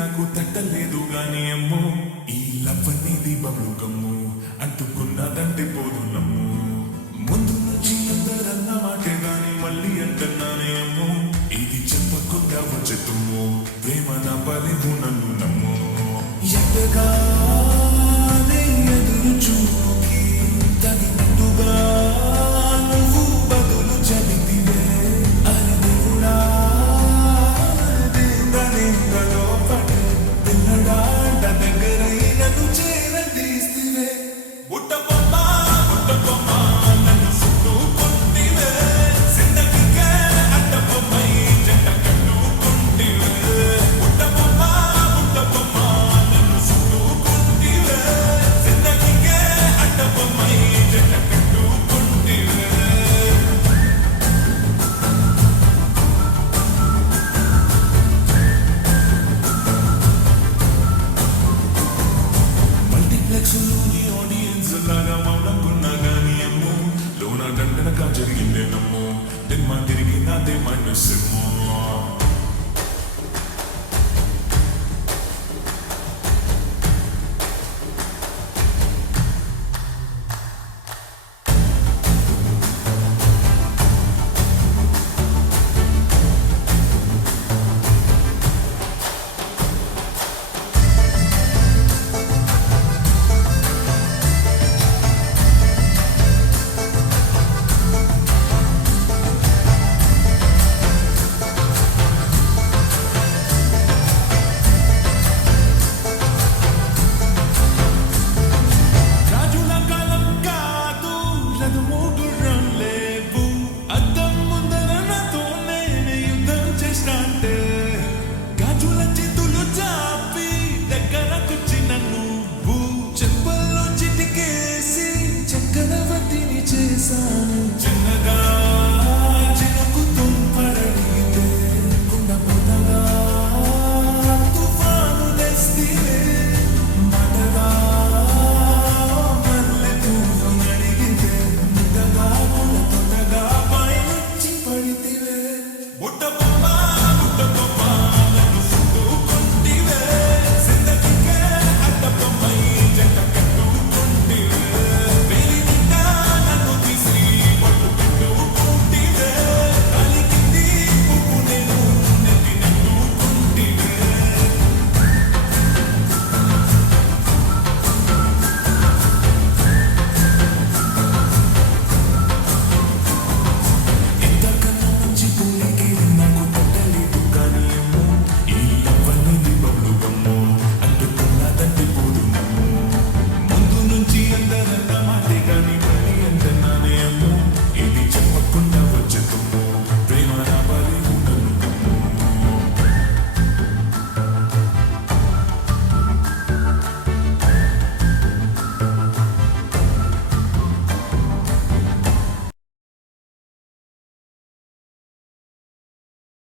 నాకు తట్టలేదు గాని అమ్మో ఈ లవ్ అనేది బబ్లు గమ్ము అంటుకున్నదంటే పోదు నమ్ము ముందు నుంచి అందరన్న మాటే గాని మళ్ళీ అంటున్నానే అమ్మో ఇది చెప్పకుండా వచ్చే తుమ్ము ప్రేమ నా పలిము నన్ను నమ్ము ఎంతగానే ఎదురు చూపుకి తగినట్టుగా నువ్వు బదులు చెబితివే అని దేవుడా దింగలో పడే తిన్నడాంట దగ్గరై నన్ను చేరదీస్తివే బుట్ట బొమ్మ నన్ను చుట్టుకుంటివే జిందగీకే అడ్డ బొమ్మై జంట కట్టుకుంటివే బుట్ట బొమ్మ నన్ను చుట్టుకుంటివే జిందగీకే అడ్డ బొమ్మై జంట కట్టుకుంటివే మల్టీప్లెక్స్లోని ఆడియన్స్ లాగా మౌనంకున్నా గానీ అమ్మో లోన దండనగా జరిగిందే నమ్మో దిమ్మ తిరిగి నాదే మనసేమో రాజుల కాలం కాదు రథమోగుర్రం లేవు అద్దం ముందర నాతో నేను యుద్ధం చేసినంటే గాజుల చేతులు చాపి దగ్గరకొచ్చిన నువ్వు చెంపల్లో చిటికేసి చక్కనవతిని చేశా